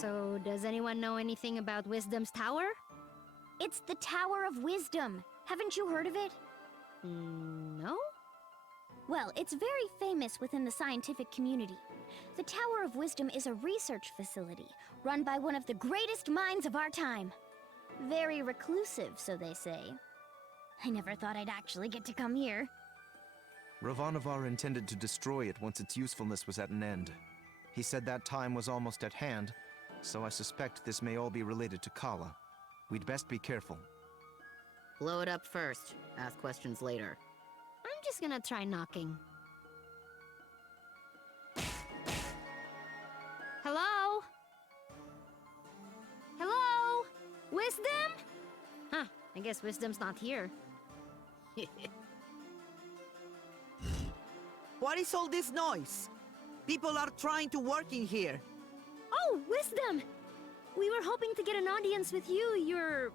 So, does anyone know anything about Wisdom's Tower? It's the Tower of Wisdom. Haven't you heard of it? No? Well, it's very famous within the scientific community. The Tower of Wisdom is a research facility run by one of the greatest minds of our time. Very reclusive, so they say. I never thought I'd actually get to come here. Ravanavar intended to destroy it once its usefulness was at an end. He said that time was almost at hand, so I suspect this may all be related to Kala. We'd best be careful. Blow it up first. Ask questions later. I'm just gonna try knocking. Hello? Hello? Wisdom? Huh, I guess Wisdom's not here. What is all this noise? People are trying to work in here. Oh, Wisdom! We were hoping to get an audience with you,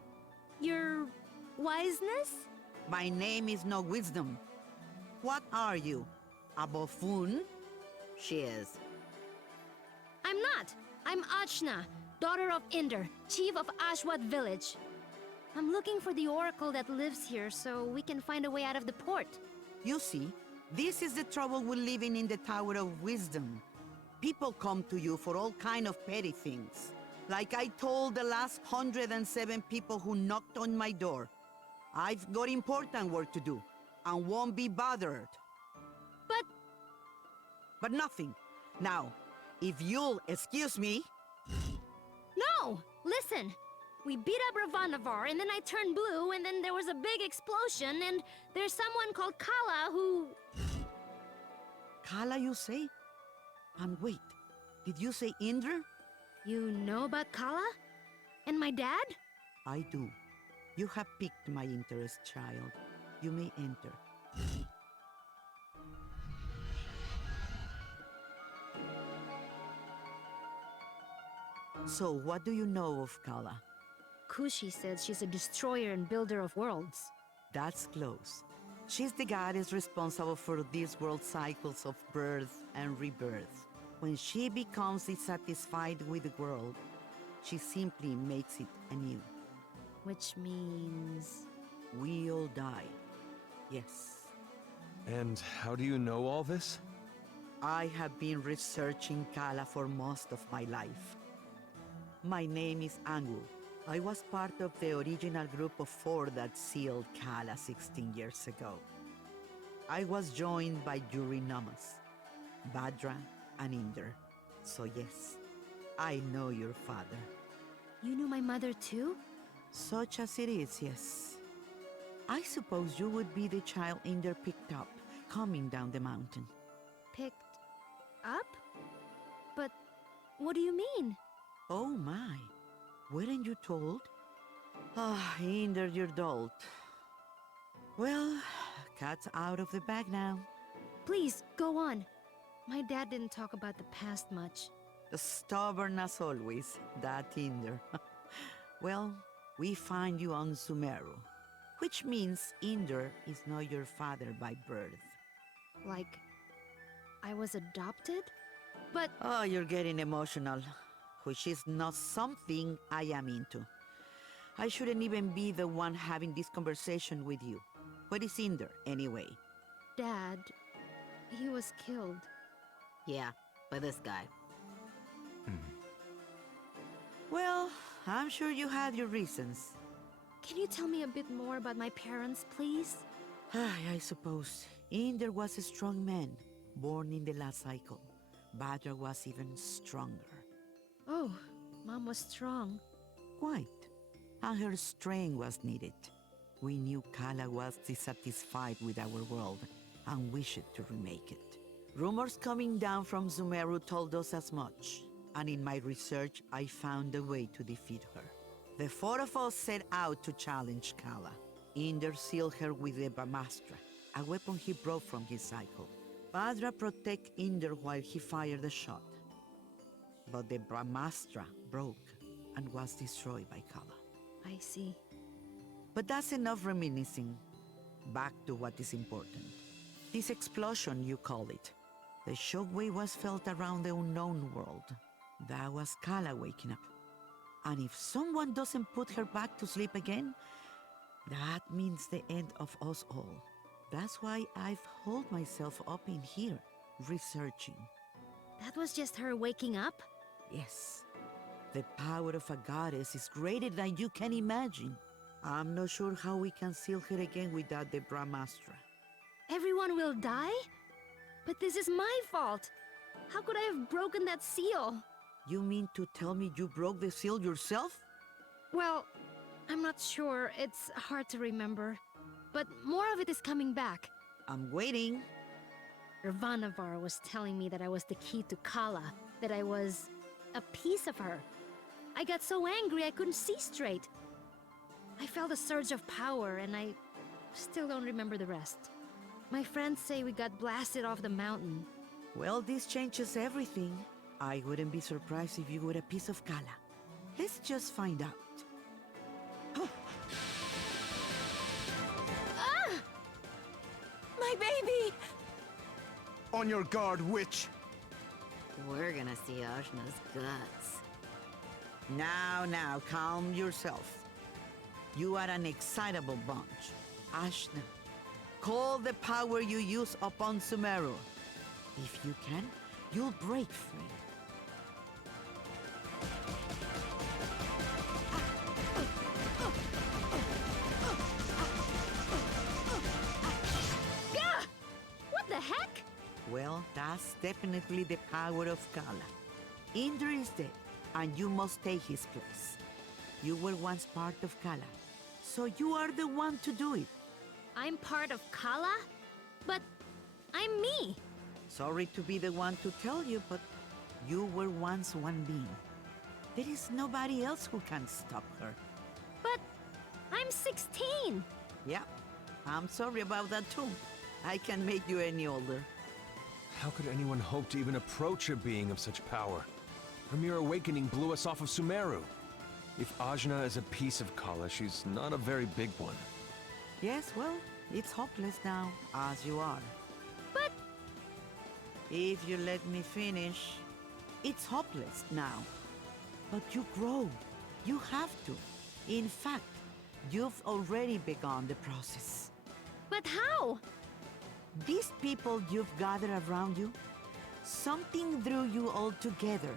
your wiseness? My name is no Wisdom. What are you? A buffoon? She is. I'm not. I'm Achna, daughter of Inder, chief of Ashwat village. I'm looking for the oracle that lives here so we can find a way out of the port. You see, this is the trouble with living in the Tower of Wisdom. People come to you for all kind of petty things. Like I told the last 107 people who knocked on my door. I've got important work to do, and won't be bothered. But nothing. Now, if you'll excuse me... No! Listen! We beat up Ravanavar, and then I turned blue, and then there was a big explosion, and there's someone called Kala who... Kala, you say? And wait, did you say Indra? You know about Kala? And my dad? I do. You have piqued my interest, child. You may enter. So, what do you know of Kala? Kushi says she's a destroyer and builder of worlds. That's close. She's the goddess responsible for these world cycles of birth and rebirth. When she becomes dissatisfied with the world, she simply makes it anew. Which means... We all die. Yes. And how do you know all this? I have been researching Kala for most of my life. My name is Angu. I was part of the original group of 4 that sealed Kala 16 years ago. I was joined by Namas, Badra, and Inder. So yes, I know your father. You knew my mother too? Such as it is, yes. I suppose you would be the child Inder picked up, coming down the mountain. Picked up? But what do you mean? Oh my, weren't you told? Ah, Inder, your dolt. Well, cat's out of the bag now. Please, go on. My dad didn't talk about the past much. Stubborn as always, that Inder. Well, we find you on Sumeru, which means Inder is not your father by birth. Like, I was adopted? But... Oh, you're getting emotional, which is not something I am into. I shouldn't even be the one having this conversation with you. What is Inder, anyway? Dad, he was killed. Yeah, by this guy. Well, I'm sure you had your reasons. Can you tell me a bit more about my parents, please? I suppose. Inder was a strong man, born in the last cycle. Badra was even stronger. Oh, Mom was strong. Quite. And her strength was needed. We knew Kala was dissatisfied with our world and wished to remake it. Rumors coming down from Sumeru told us as much, and in my research I found a way to defeat her. The 4 of us set out to challenge Kala. Inder sealed her with the Brahmastra, a weapon he brought from his cycle. Badra protected Inder while he fired the shot. But the Brahmastra broke and was destroyed by Kala. I see. But that's enough reminiscing. Back to what is important. This explosion, you call it. The shockwave was felt around the unknown world. That was Kala waking up. And if someone doesn't put her back to sleep again, that means the end of us all. That's why I've holed myself up in here, researching. That was just her waking up? Yes. The power of a goddess is greater than you can imagine. I'm not sure how we can seal her again without the Brahmastra. Everyone will die? But this is my fault. How could I have broken that seal? You mean to tell me you broke the seal yourself? Well, I'm not sure. It's hard to remember. But more of it is coming back. I'm waiting. Ravanavar was telling me that I was the key to Kala, that I was a piece of her. I got so angry I couldn't see straight. I felt a surge of power, and I still don't remember the rest. My friends say we got blasted off the mountain. Well, this changes everything. I wouldn't be surprised if you were a piece of Kala. Let's just find out. My baby! On your guard, witch! We're gonna see Ajna's guts. Now, calm yourself. You are an excitable bunch. Ashna, call the power you use upon Sumeru. If you can, you'll break free. Gah! What the heck? Well, that's definitely the power of Kala. Indra is dead, and you must take his place. You were once part of Kala, so you are the one to do it. I'm part of Kala? But I'm me. Sorry to be the one to tell you, but you were once one being. There is nobody else who can stop her. But I'm 16. Yeah, I'm sorry about that too. I can make you any older. How could anyone hope to even approach a being of such power? Her mere awakening blew us off of Sumeru. If Ajna is a piece of Kala, she's not a very big one. Yes, well, it's hopeless now, as you are. But If you let me finish, it's hopeless now. But you grow. You have to. In fact, you've already begun the process. but how? These people you've gathered around you, something drew you all together.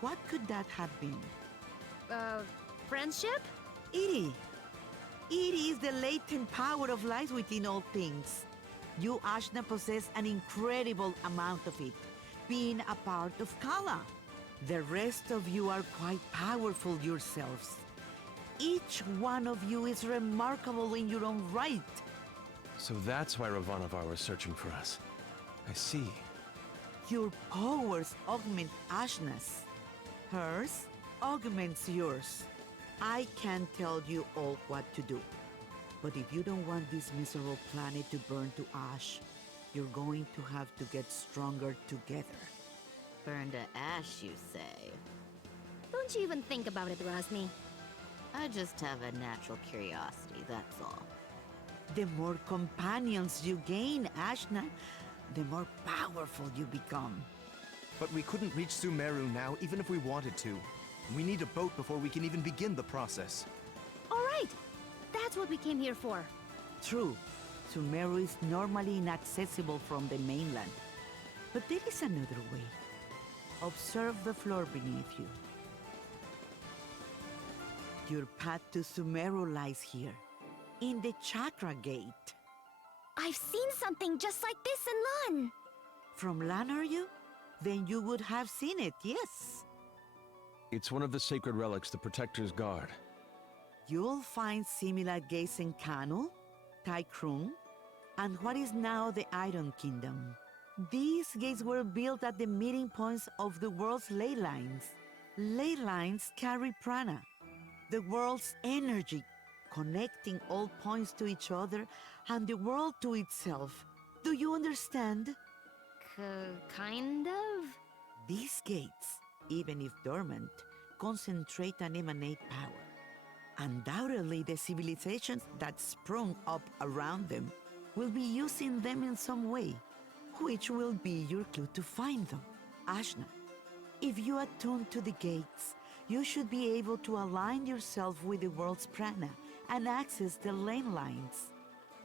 What could that have been? Friendship? It is the latent power of life within all things. You, Ashna, possess an incredible amount of it, being a part of Kala. The rest of you are quite powerful yourselves. Each one of you is remarkable in your own right. So that's why Ravanavar was searching for us. I see. Your powers augment Ashna's. Hers augments yours. I can't tell you all what to do. But if you don't want this miserable planet to burn to ash, you're going to have to get stronger together. Burn to ash, you say? Don't you even think about it, Rosny. I just have a natural curiosity, that's all. The more companions you gain, Ashna, the more powerful you become. But we couldn't reach Sumeru now, even if we wanted to. We need a boat before we can even begin the process. All right. That's what we came here for. True, Sumeru is normally inaccessible from the mainland. But there is another way. Observe the floor beneath you. Your path to Sumeru lies here, in the Chakra Gate. I've seen something just like this in Lan. From Lan, are you? Then you would have seen it, yes. It's one of the sacred relics the Protectors guard. You'll find similar gates in Kanu, Taikrung, and what is now the Iron Kingdom. These gates were built at the meeting points of the world's ley lines. Ley lines carry prana, the world's energy, connecting all points to each other and the world to itself. Do you understand? Kind of? These gates, even if dormant, concentrate and emanate power. Undoubtedly, the civilizations that sprung up around them will be using them in some way, which will be your clue to find them. Ashna, If you attune to the gates, you should be able to align yourself with the world's prana and access the lane lines.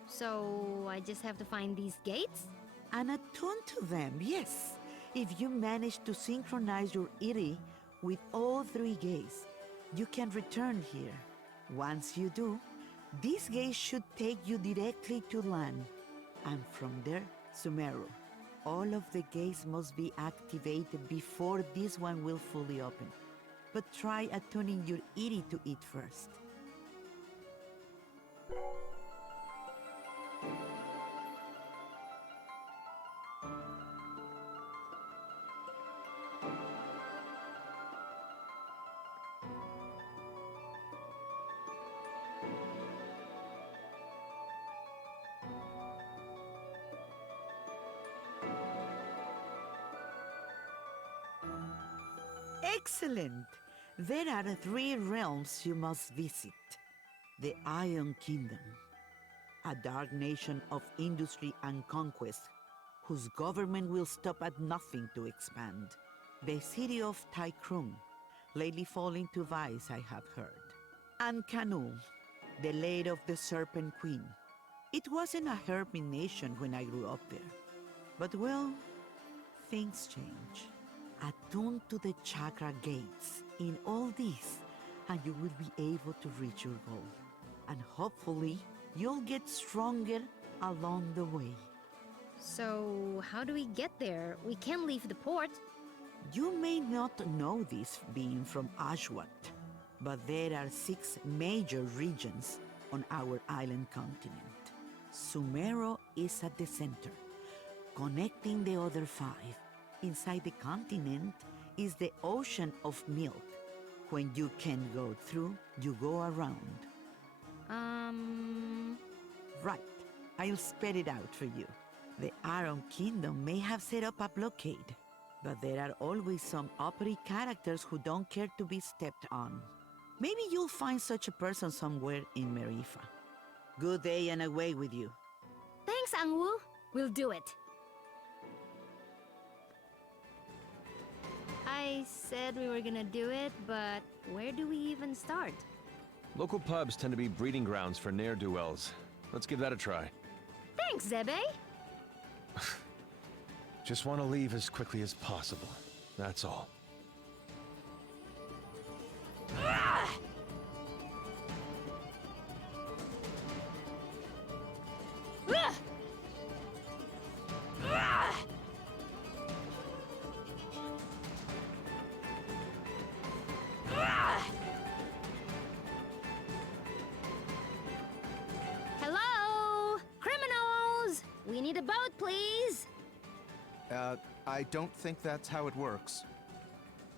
So I just have to find these gates? And attune to them, yes. If you manage to synchronize your iri with all three gates, you can return here. Once you do, these gates should take you directly to land. And from there, Sumeru. All of the gates must be activated before this one will fully open. But try attuning your iri to it first. Excellent! There are 3 realms you must visit. The Ion Kingdom, a dark nation of industry and conquest, whose government will stop at nothing to expand. The city of Taikrum, lately falling to vice, I have heard. And Kanu, the lair of the Serpent Queen. It wasn't a hermit nation when I grew up there. But well, things change. Attune to the chakra gates in all this, and you will be able to reach your goal. And hopefully, you'll get stronger along the way. So how do we get there? We can't leave the port. You may not know this being from Ashwat, but there are 6 major regions on our island continent. Sumero is at the center, connecting the other 5. Inside the continent is the ocean of milk. When you can't go through, you go around. Right. I'll spell it out for you. The Iron Kingdom may have set up a blockade, but there are always some uppity characters who don't care to be stepped on. Maybe you'll find such a person somewhere in Marifa. Good day and away with you. Thanks, Angwu. We'll do it. I said we were gonna do it, but where do we even start? Local pubs tend to be breeding grounds for ne'er-do-wells. Let's give that a try. Thanks, Zebe. Just want to leave as quickly as possible. That's all. Hello? Criminals! We need a boat, please. I don't think that's how it works.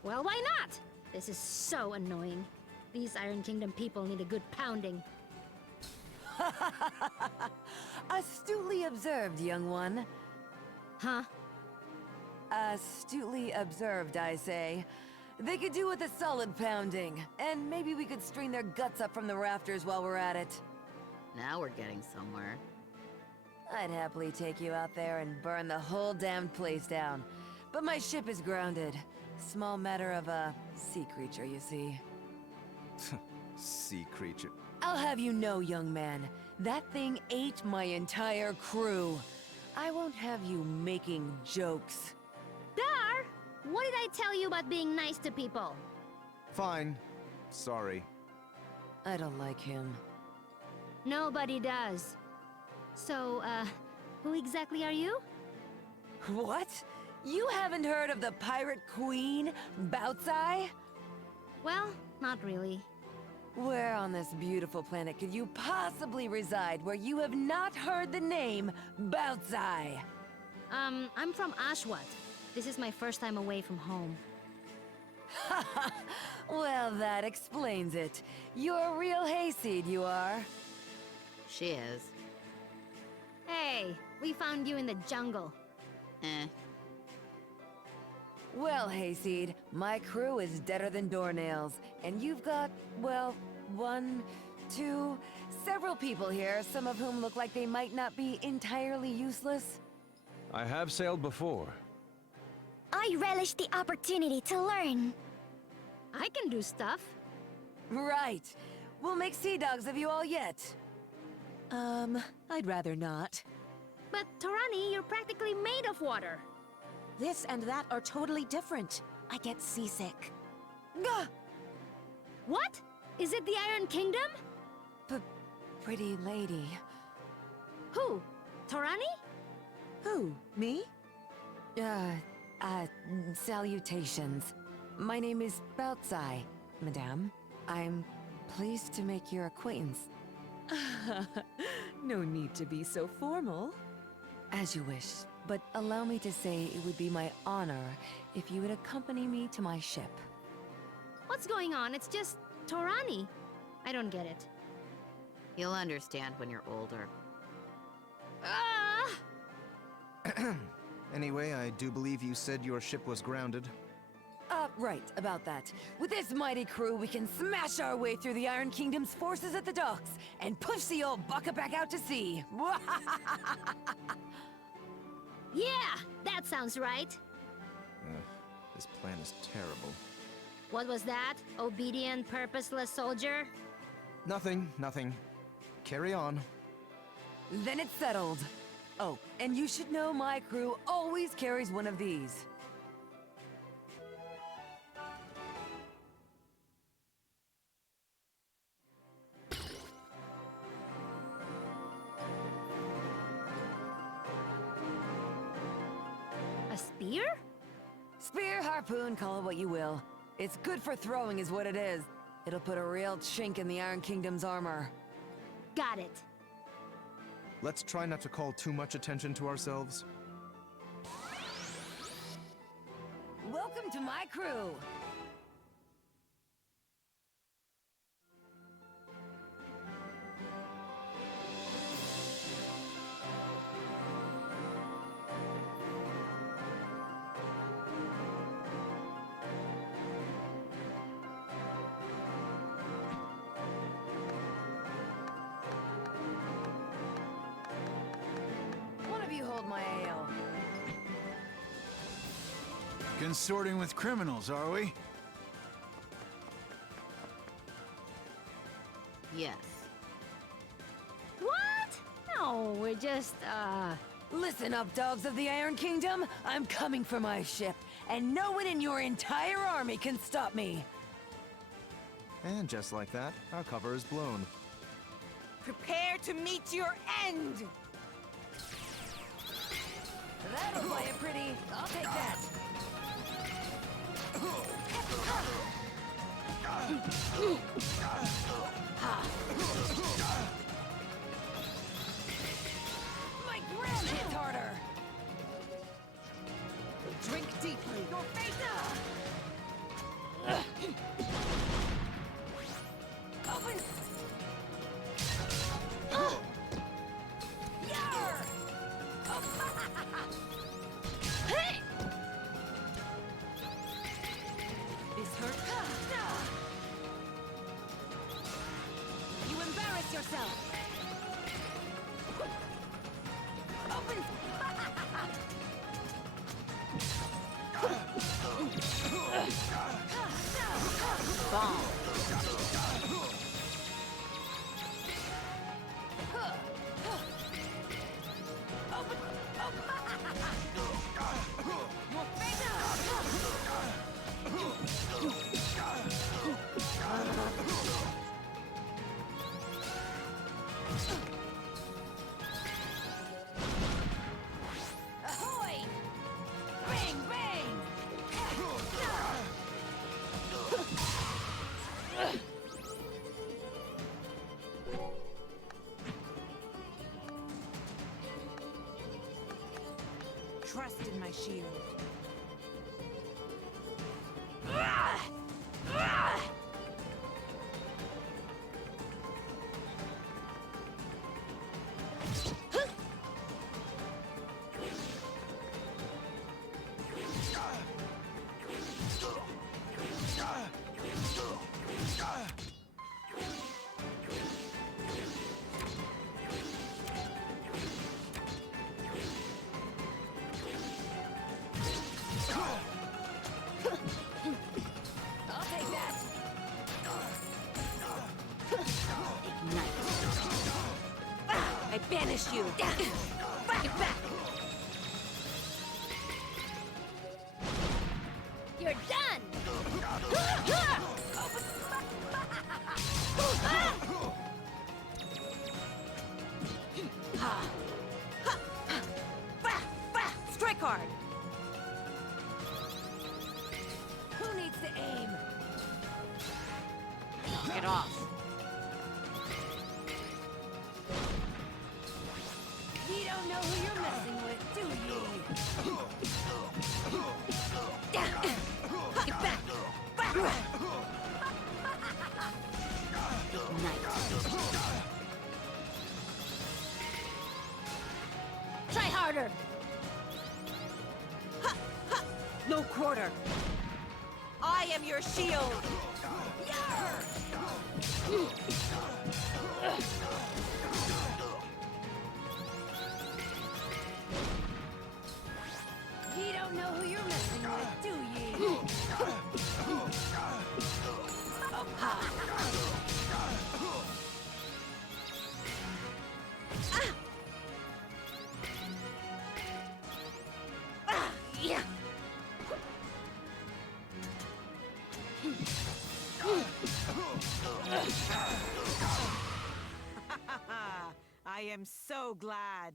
Well, why not? This is so annoying. These Iron Kingdom people need a good pounding. Astutely observed, young one. Huh? Astutely observed, I say. They could do with a solid pounding, and maybe we could string their guts up from the rafters while we're at it. Now we're getting somewhere. I'd happily take you out there and burn the whole damned place down. But my ship is grounded. Small matter of a sea creature, you see. Sea creature. I'll have you know, young man, that thing ate my entire crew. I won't have you making jokes. Dar! What did I tell you about being nice to people? Fine. Sorry. I don't like him. Nobody does. So, who exactly are you? What? You haven't heard of the pirate queen, Bautzai? Well, not really. Where on this beautiful planet could you possibly reside where you have not heard the name Bautzai? I'm from Ashwat. This is my first time away from home. Well, that explains it. You're a real hayseed, you are. She is. Hey, we found you in the jungle. Eh. Well, hayseed, my crew is deader than doornails, and you've got, well, 1, 2, several people here, some of whom look like they might not be entirely useless. I have sailed before. I relish the opportunity to learn. I can do stuff. Right. We'll make sea dogs of you all yet. I'd rather not. But Torani, you're practically made of water. This and that are totally different. I get seasick. Gah! What? Is it the Iron Kingdom? Pretty lady. Who? Torani? Who? Me? Salutations. My name is Belzai, madame. I'm pleased to make your acquaintance. No need to be so formal. As you wish, but allow me to say it would be my honor if you would accompany me to my ship. What's going on? It's just Torani. I don't get it. You'll understand when you're older. Ah! Anyway, I do believe you said your ship was grounded. Right, about that. With this mighty crew, we can smash our way through the Iron Kingdom's forces at the docks and push the old bucket back out to sea. Yeah, that sounds right. This plan is terrible. What was that? Obedient, purposeless soldier? Nothing. Carry on. Then it's settled. Oh, and you should know my crew always carries one of these. A spear? Spear, harpoon, call it what you will. It's good for throwing is what it is. It'll put a real chink in the Iron Kingdom's armor. Got it. Let's try not to call too much attention to ourselves. Welcome to my crew! One of you hold my ale. Consorting with criminals, are we? Yes. What? No, we're just, Listen up, dogs of the Iron Kingdom. I'm coming for my ship, and no one in your entire army can stop me. And just like that, our cover is blown. Prepare to meet your end! That'll play it pretty. I'll take that. My grand hits harder. Drink deeply. Your face. Open. Yar! This hurt? You embarrass yourself. Open. Ahoy! Bang, bang! Trust in my shield. I banish you! Get back! You're done! Strike hard! Who needs to aim? Get off. You don't know who you're messing with, do ye? Get back! Try harder! No quarter! I am your shield! You don't know who you're messing with, do ye? Yeah! I am so glad.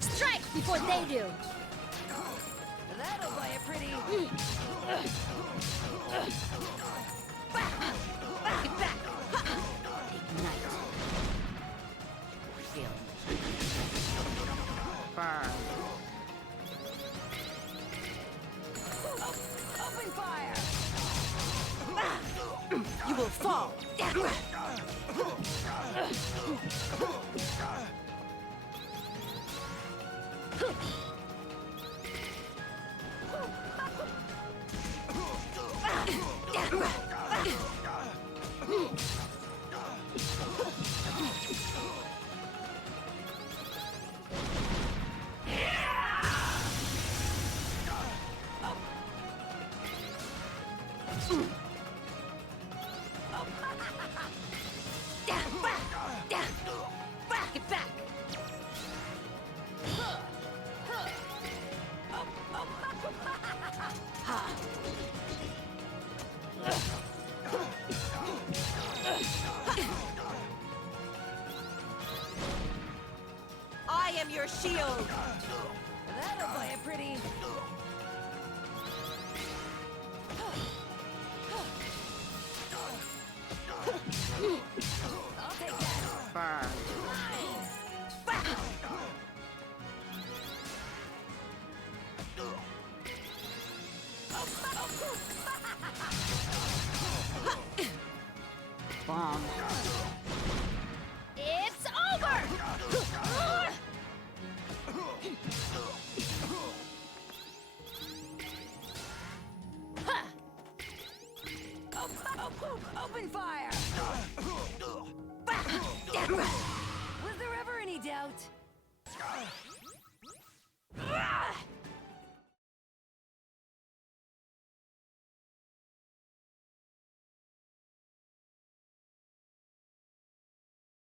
Strike before they do! That'll buy a pretty... Get back! Ignite. Feel. Burn. Open fire! You will fall! Get back! I am your shield! That'll buy a pretty... I'll take that. Burn. Bomb. It's over! Open fire!